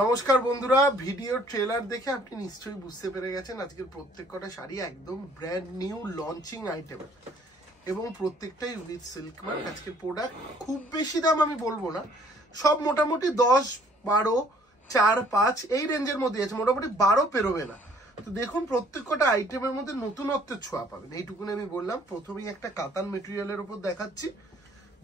নমস্কার বন্ধুরা, video trailer দেখে আপনি নিশ্চয়ই বুঝতে পেরে গেছেন আজকের প্রত্যেক কটা শাড়ি একদম ব্র্যান্ড নিউ লঞ্চিং আইটেম এবং প্রত্যেকটাই উইথ সিল্ক মার্ক। আজকের প্রোডাক্ট খুব বেশি দাম আমি বলবো না, সব মোটামুটি 10, 12, 4, 5 এই রেঞ্জের মধ্যে আছে, মোটামুটি 12 পেরোবে না। তো দেখুন প্রত্যেক কটা আইটেমের মধ্যে নতুনত্বের ছোঁয়া পাবেন, এইটুকুনি আমি বললাম। প্রথমেই একটা কাতান মেটেরিয়ালের উপর দেখাচ্ছি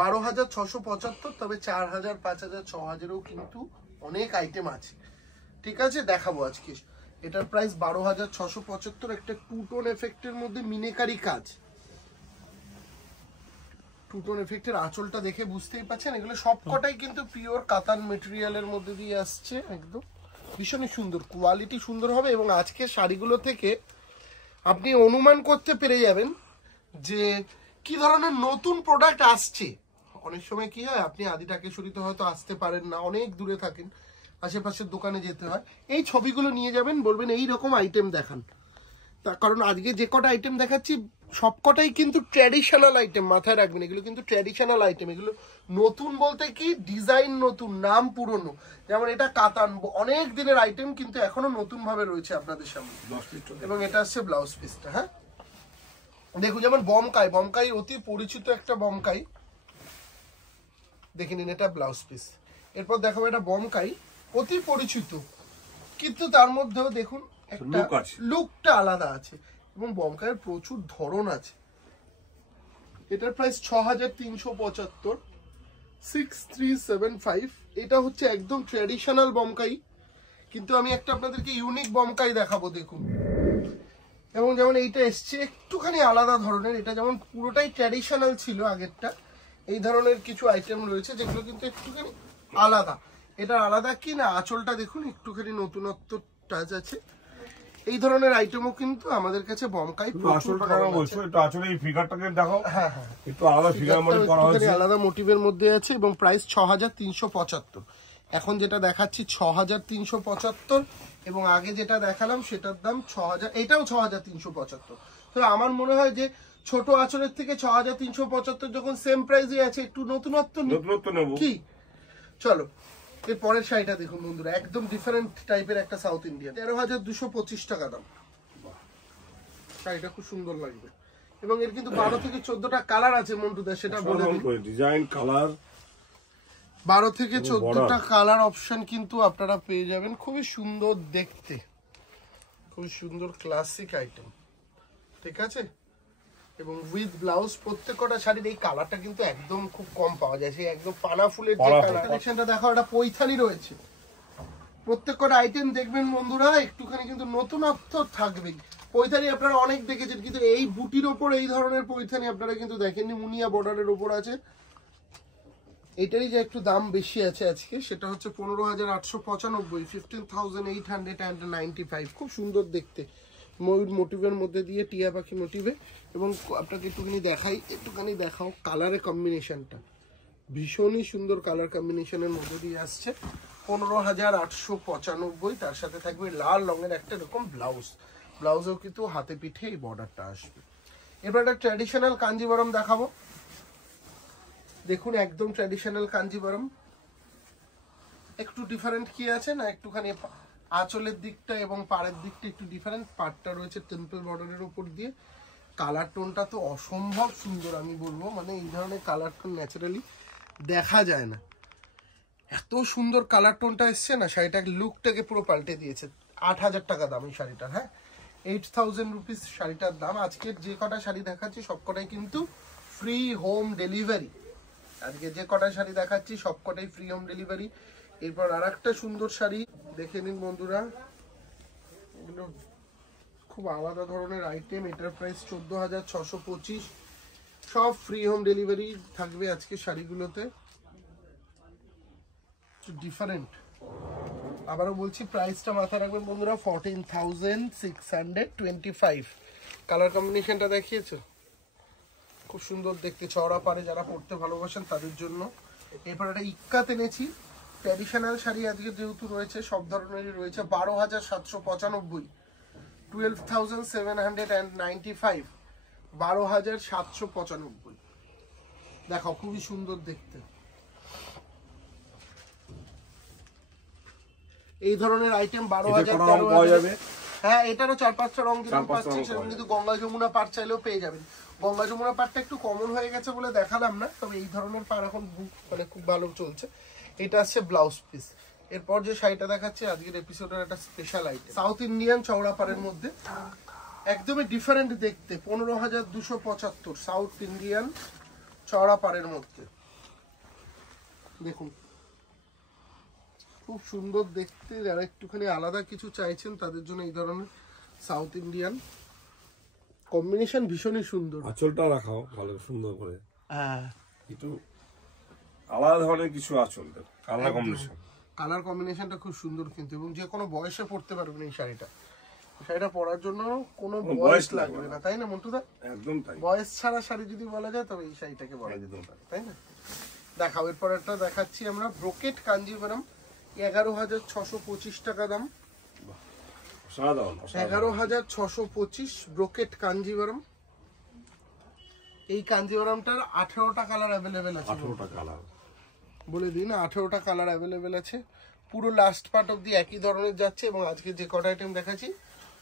12,675, তবে 4,000, 5,000, 6,000ও কিন্তু অনেক আইটেম আছে। ঠিক আছে, দেখাবো আজকে। এটার প্রাইস 12,675, একটা টু টোন এফেক্টের মধ্যে মিনেকারি কাজ। টু টোন এফেক্টের আঁচলটা দেখে বুঝতেই পাচ্ছেন, এগুলো সবকটাই কিন্তু পিওর কাতান মেটেরিয়ালের মধ্যে দিয়ে আসছে। একদম ভীষণই সুন্দর, কোয়ালিটি সুন্দর হবে। এবং আজকে শাড়িগুলো থেকে আপনি অনুমান করতে পেরে যাবেন যে কি ধরনের নতুন প্রোডাক্ট আসছে। অনেক সময় কি হয়, আপনি আদি ঢাকেশ্বরীতে হয়তো আসতে পারেন না, অনেক দূরে থাকেন, আশেপাশের দোকানে যেতে হয়, এই ছবিগুলো নিয়ে যাবেন, বলবেন এই রকম আইটেম দেখান। তার কারণ আজকে যে কটা আইটেম দেখাচ্ছি সবকটাই কিন্তু ট্র্যাডিশনাল আইটেম, মাথায় রাখবেন এগুলো কিন্তু ট্র্যাডিশনাল আইটেম। এগুলো নতুন বলতে কি, ডিজাইন নতুন, নাম পুরনো। যেমন এটা কাতান, অনেক দিনের আইটেম কিন্তু এখনো নতুন ভাবে রয়েছে আপনাদের সামনে। এবং এটা হচ্ছে ব্লাউজ পিসটা। হ্যাঁ দেখুন, যেমন বমকাই, বমকাই অতি পরিচিত একটা বমকাই, দেখে নিন, এটা ব্লাউজ পিস। এরপর দেখাবো এটা বমকাই, অতি পরিচিত, কিন্তু তার মধ্যেও দেখুন একটা লুকটা আলাদা আছে এবং বমকাইয়ের প্রচুর ধরন আছে। এটার প্রাইস 6,375, 6375। এটা হচ্ছে একদম ট্র্যাডিশনাল বমকাই, কিন্তু আমি একটা আপনাদেরকে ইউনিক বমকাই দেখাবো। দেখুন, এবং যেমন এইটা এসছে একটুখানি আলাদা ধরনের, এটা যেমন পুরোটাই ট্র্যাডিশনাল ছিল আগেরটা, এই ধরনের কিছু আইটেম রয়েছে যেগুলো কিন্তু একটুখানি আলাদা। এটা আলাদা কি না, আঁচলটা দেখুন একটুখানি নতুনত্ব টাচ আছে। এই ধরনের আইটেমও কিন্তু আমাদের কাছে বমকাই আলাদা মোটিভের মধ্যে আছে এবং প্রাইস 6,375। এখন যেটা দেখাচ্ছি 6,375 এবং আগে যেটা দেখালাম সেটার দাম 6,000, এটাও 6,375। তো আমার মনে হয় যে ছোট আঁচলের থেকে 6,375 যখন সেম প্রাইসে আছে, একটু নতুনত্ব নেব কি? চলো এর পরের শাড়িটা দেখুন বন্ধুরা, একদম ডিফারেন্ট টাইপের একটা সাউথ ইন্ডিয়ান, 13,225 টাকা দাম। শাড়িটা খুব সুন্দর লাগবে এবং এর কিন্তু 12 থেকে 14টা কালার আছে মন্টুদা, সেটা বলে দিন। ডিজাইন কালার 12 থেকে 14টা কালার অপশন কিন্তু আপনারা পেয়ে যাবেন। খুবই সুন্দর দেখতে, খুবই সুন্দর ক্লাসিক আইটেম। ঠিক আছে, এবং উইথ ব্লাউজ। প্রত্যেকটা শাড়ির এই কালারটা কিন্তু একদম খুব কম পাওয়া যায়, সেই একদম পানা ফুলের যে কালার। কালেকশনটা দেখো, একটা পৈথানি রয়েছে। প্রত্যেকটা আইটেম দেখবেন বন্ধুরা একটুখানি কিন্তু নতুনত্ব থাকবেই। পৈথানি আপনারা অনেক দেখেছেন, কিন্তু এই বুটির ওপর এই ধরনের পৈথানি আপনারা কিন্তু দেখেননি। মুনিয়া বর্ডারের ওপর আছে। এটারই যে একটু দাম বেশি আছে আজকে, সেটা হচ্ছে 15,895, 15,895। খুব সুন্দর দেখতে, ময়ূর মোটিভের মধ্যে দিয়ে টিয়া পাখি মোটিভে। এবং আপনাকে একটুখানি দেখাই, একটুখানি দেখাও কালারের কম্বিনেশনটা, ভীষণই সুন্দর কালার কম্বিনেশনের মধ্যে দিয়ে আসছে। 15,895, তার সাথে থাকবে লাল রঙের একটা এরকম ব্লাউজ। ব্লাউজেও কিন্তু হাতে পিঠে এই বর্ডারটা আসবে। এবার একটা ট্র্যাডিশনাল কাঞ্জিবরম দেখাবো। দেখুন একদম ট্র্যাডিশনাল কাঞ্জিবরম, একটু ডিফারেন্ট কি আছে না, একটুখানি আঁচলের দিকটা এবং পাড়ের দিকটা একটু ডিফারেন্ট। পাড়টা রয়েছে টেম্পল বর্ডারের উপর দিয়ে। কালার টোনটা তো অসম্ভব সুন্দর, আমি বলবো, মানে এই ধরনের কালার টোন ন্যাচারালি দেখা যায় না। এত সুন্দর কালার টোনটা এসছে না, শাড়িটার লুকটাকে পুরো পাল্টে দিয়েছে। 8,000 টাকা দাম এই শাড়িটার। হ্যাঁ, 8,000 রুপিস শাড়িটার দাম। আজকের যে কটা শাড়ি দেখাচ্ছি সবকটাই কিন্তু ফ্রি হোম ডেলিভারি। আজকে যে কটা শাড়ি দেখাচ্ছি সবকটাই ফ্রি হোম ডেলিভারি। এরপর আর একটা সুন্দর শাড়ি দেখে নিন বন্ধুরা, এগুলো খুব আলাদা ধরনের আইটেম। এটার প্রাইস 14,625, সব ফ্রি হোম ডেলিভারি থাকবে আজকে শাড়িগুলোতে। ডিফারেন্ট, আবারও বলছি প্রাইসটা মাথায় রাখবেন বন্ধুরা, 14,625। কালার কম্বিনেশনটা দেখিয়েছো, খুব সুন্দর দেখতে, চওড়া পারে যারা পরতে ভালোবাসেন তাদের জন্য। এরপর একটা ইক্কাত এনেছি, ট্র্যাডিশনাল শাড়ি আজকে যেহেতু রয়েছে, সব ধরনেরই রয়েছে। 12,795, 12,795, 12,795। দেখো খুবই সুন্দর দেখতে। এই ধরনের আইটেম 12,000 13,000। হ্যাঁ, এটারও 4-5টা রং পাচ্ছেন, সেরকম কিন্তু গঙ্গা যমুনা পাড় চাইলেও পেয়ে যাবেন। গঙ্গা যমুনা পাড়টা একটু কমন হয়ে গেছে বলে দেখালাম না, তবে এই ধরনের পাড় এখন মানে খুব ভালো চলছে। এটা আছে ব্লাউজ পিস। এরপর যে শাড়িটা দেখাচ্ছে আজকের এপিসোডের একটা স্পেশাল আইটেম, সাউথ ইন্ডিয়ান চওড়া পাড়ের মধ্যে একদমই ডিফারেন্ট দেখতে, 15,275 সাউথ ইন্ডিয়ান চওড়া পাড়ের মধ্যে। দেখুন খুব সুন্দর দেখতে, যারা একটুখানি আলাদা কিছু চাইছেন তাদের জন্য এই ধরনের সাউথ ইন্ডিয়ান কম্বিনেশন ভীষণই সুন্দর। আঁচলটা রাখাও ভালো সুন্দর করে, হ্যাঁ একটু আলাদা ধরনের কিছু আঁচল, কালার কম্বিনেশনটা খুব সুন্দর কিন্তু, এবং যে কোনো বয়সে পড়তে পারবেন এই শাড়িটা। শাড়িটা পরার জন্য কোনো বয়স লাগবে না, তাই না মন্টুদা? একদম তাই। বয়স ছাড়া শাড়ি যদি বলা যায় তবে এই শাড়িটাকে বলা যেতে পারে, তাই না? দেখাও, এরপর একটা দেখাচ্ছি আমরা ব্রোকেট কাঞ্জিভারাম, 11,625 টাকা দাম। 11,625 ব্রোকেট কাঞ্জিভারাম। এই কাঞ্জিভারামটার 18টা কালার অ্যাভেলেবেল আছে। 18টা কালার বলে দিন, 18টা কালার অ্যাভেলেবেল আছে। পুরো লাস্ট পার্ট অব্দি একই ধরনের যাচ্ছে, এবং আজকে যে কটা আইটেম দেখাচ্ছি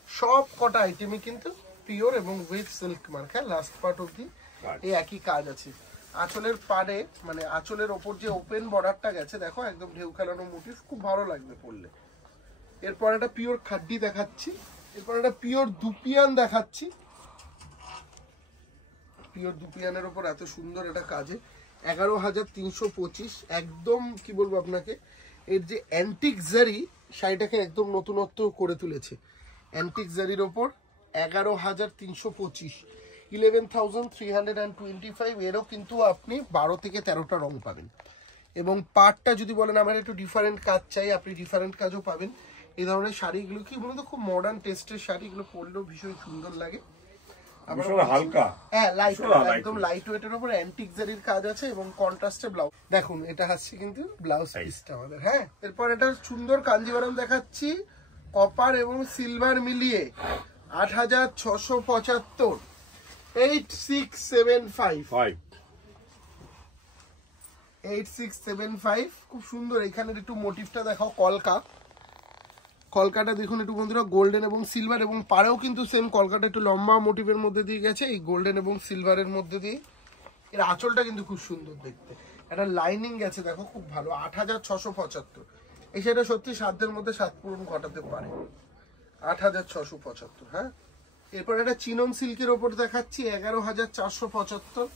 সব কটা আইটেমই কিন্তু পিওর এবং উইথ সিল্ক মার্ক। হ্যাঁ, লাস্ট পার্ট অব্দি এই একই কাজ আছে। আঁচলের পাড়ে মানে আঁচলের ওপর যে ওপেন বর্ডারটা গেছে দেখো, একদম ঢেউ খেলানো মোটিভ, খুব ভালো লাগবে পরলে। এরপর একটা পিওর খাড্ডি দেখাচ্ছি, এরপর একটা পিওর দুপিয়ান দেখাচ্ছি। পিওর দুপিয়ানের ওপর এত সুন্দর একটা কাজে 11,325, একদম কি বলবো আপনাকে, এর যে অ্যান্টিক জারি শাড়িটাকে একদম নতুনত্ব করে তুলেছে। অ্যান্টিক জারির ওপর 11,325, 11,325। এরও কিন্তু আপনি 12 থেকে 13টা রং পাবেন। এবং পাটটা যদি বলেন আমার একটু ডিফারেন্ট কাজ চাই, আপনি ডিফারেন্ট কাজও পাবেন। এই ধরনের শাড়িগুলো কি মূলত খুব মডার্ন টেস্টের শাড়িগুলো, পরলেও ভীষণ সুন্দর লাগে। হালকা, হ্যাঁ লাইট, একদম লাইট ওয়েটের উপর অ্যান্টিক জারির কাজ আছে এবং কন্ট্রাস্টে ব্লাউজ। দেখুন এটা আসছে কিন্তু ব্লাউজ পিসটা আমাদের। হ্যাঁ, এরপর এটা সুন্দর কাঞ্জিভারাম দেখাচ্ছি, কপার এবং সিলভার মিলিয়ে 8,675, 8675। খুব সুন্দর। এখানের একটু মোটিভটা দেখাও, কলকাটা দেখুন একটু বন্ধুরা, গোল্ডেন এবং সিলভার, এবং পাড়েও কিন্তু সেম কলকাটা একটু লম্বা মোটিভের মধ্যে দিয়ে গেছে, এই গোল্ডেন এবং সিলভারের মধ্যে দিয়ে। এর আঁচলটা কিন্তু খুব সুন্দর দেখতে, একটা লাইনিং গেছে দেখো, খুব ভালো। 8,675। এই সেটা সত্যি সাধ্যের মধ্যে সাত পূরণ ঘটাতে পারে। 8,675। হ্যাঁ, এরপর একটা চিনন সিল্কের ওপর দেখাচ্ছি, 11,475,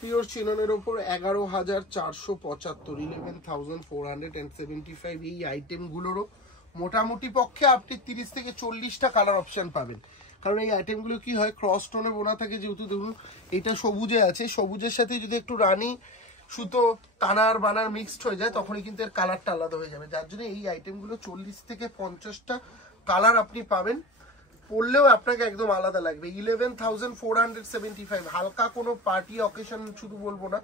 পিওর চিননের ওপর 11,475, 11,475। এই আইটেমগুলোরও মোটামুটি পক্ষে আপনি 30 থেকে 40টা কালার অপশন পাবেন, কারণ এই আইটেমগুলো কি হয় ক্রস টোনে বোনা থাকে, যেহেতু দেখুন এটা সবুজে আছে, সবুজের সাথে যদি একটু রানী সুতো টানার বানার মিক্সড হয়ে যায় তখনই কিন্তু এর কালারটা আলাদা হয়ে যাবে। যার জন্য এই আইটেমগুলো 40 থেকে 50টা কালার আপনি পাবেন, পরলেও আপনাকে একদম আলাদা লাগবে। 11,475। হালকা কোনো পার্টি অকেশন শুধু বলবো না,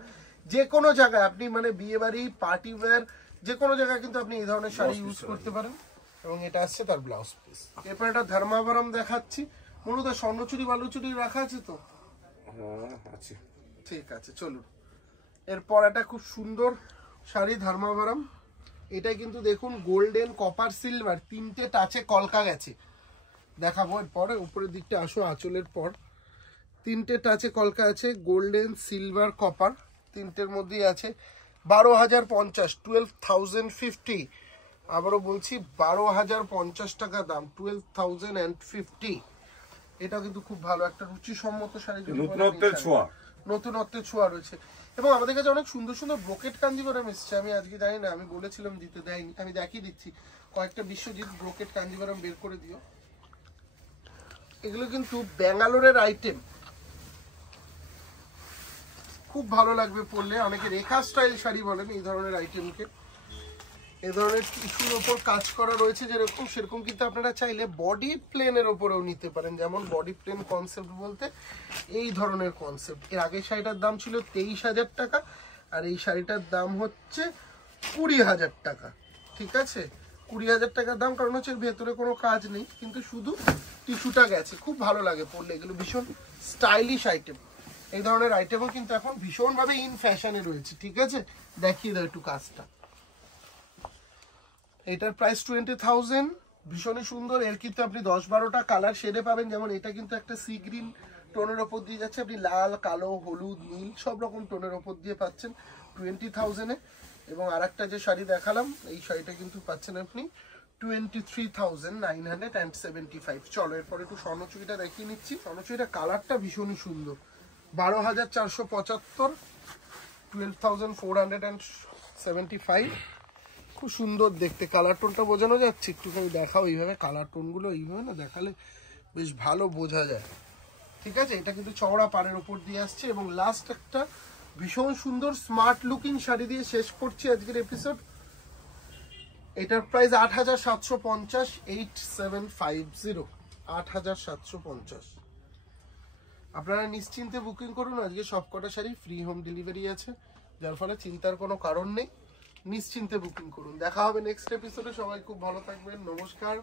যে কোনো জায়গায় আপনি মানে বিয়ে বাড়ি, পার্টি ওয়্যার, যে কোনো জায়গায় কিন্তু আপনি এই ধরনের শাড়ি ইউজ করতে পারেন। এবং এটা আসছে তার ব্লাউজ পিস। এরপর একটা ধর্মাবরম দেখাচ্ছি, মূলত স্বর্ণচুরি বালুচুরি রাখা আছে তো? আছে, ঠিক আছে চলুন। এরপর একটা খুব সুন্দর শাড়ি ধর্মাবরম, এটা কিন্তু দেখুন গোল্ডেন, কপার, সিলভার তিনটে টাচে কলকা গেছে, দেখাবো। এরপরে উপরের দিকটা আসো, আঁচলের পর তিনটে টাচে কলকা আছে, গোল্ডেন, সিলভার, কপার তিনটের মধ্যেই আছে। 12,050, 12,050। আবারও বলছি 12,050 টাকা দাম, 12,050। এটা কিন্তু খুব ভালো একটা রুচিসম্মত শাড়ি, নতুনত্বের ছোঁয়া রয়েছে। এবং আমাদের কাছে অনেক সুন্দর সুন্দর ব্রোকেট কাঞ্জিভারাম এসছে, আমি আজকে জানি না, আমি বলেছিলাম দিতে দেয়নি, আমি দেখিয়ে দিচ্ছি কয়েকটা বিশ্বজিৎ ব্রোকেট কাঞ্জিভারাম বের করে দিও। এগুলো কিন্তু ব্যাঙ্গালোরের আইটেম, খুব ভালো লাগবে পরলে। অনেকে রেখা স্টাইল শাড়ি বলেন এই ধরনের আইটেমকে। এই ধরনের টিস্যুর ওপর কাজ করা রয়েছে যেরকম, সেরকম কিন্তু আপনারা চাইলে বডি প্লেনের ওপরেও নিতে পারেন। যেমন বডি প্লেন কনসেপ্ট বলতে এই ধরনের কনসেপ্ট। এর আগের শাড়িটার দাম ছিল 23,000 টাকা, আর এই শাড়িটার দাম হচ্ছে 20,000 টাকা। ঠিক আছে, 20,000 টাকার দাম, কারণ হচ্ছে ভেতরে কোনো কাজ নেই, কিন্তু শুধু টিস্যুটা গেছে। খুব ভালো লাগে পরলে, এগুলো ভীষণ স্টাইলিশ আইটেম। এই ধরনের আইটেমও কিন্তু এখন ভীষণভাবে ইন ফ্যাশনে রয়েছে। ঠিক আছে, দেখিয়ে দাও একটু কাজটা। এটার প্রাইস 20,000। ভীষণই সুন্দর। এর কিন্তু আপনি 10-12টা কালার শেডে পাবেন। যেমন এটা কিন্তু একটা সি গ্রিন টোনের ওপর দিয়ে যাচ্ছে, আপনি লাল, কালো, হলুদ, নীল সব রকম টোনের ওপর দিয়ে পাচ্ছেন 20,000-এ। এবং আরেকটা যে শাড়ি দেখালাম, এই শাড়িটা কিন্তু পাচ্ছেন আপনি 23,975। চলো এরপর একটু স্বর্ণচুড়িটা দেখিয়ে নিচ্ছি। স্বর্ণচুড়িটা কালারটা ভীষণই সুন্দর। 12,475, 12,475। খুব সুন্দর দেখতে। কালার টোনটা বোঝানো যাচ্ছে? একটুখানি দেখাও এইভাবে, কালার টোনগুলো এইভাবে না দেখালে বেশ ভালো বোঝা যায়। ঠিক আছে, এটা কিন্তু চওড়া পাড়ের ওপর দিয়ে আসছে। এবং লাস্ট একটা ভীষণ সুন্দর স্মার্ট লুকিং শাড়ি দিয়ে শেষ করছি আজকের এপিসোড। এটার প্রাইস 8,750, 8750, 8,750। আপনারা নিশ্চিন্তে বুকিং করুন। আজকে সবকটা শাড়ি ফ্রি হোম ডেলিভারি আছে, যার ফলে চিন্তার কোনো কারণ নেই। নিশ্চিন্তে বুকিং করুন। দেখা হবে নেক্সট এপিসোডে। সবাই খুব ভালো থাকবেন। নমস্কার।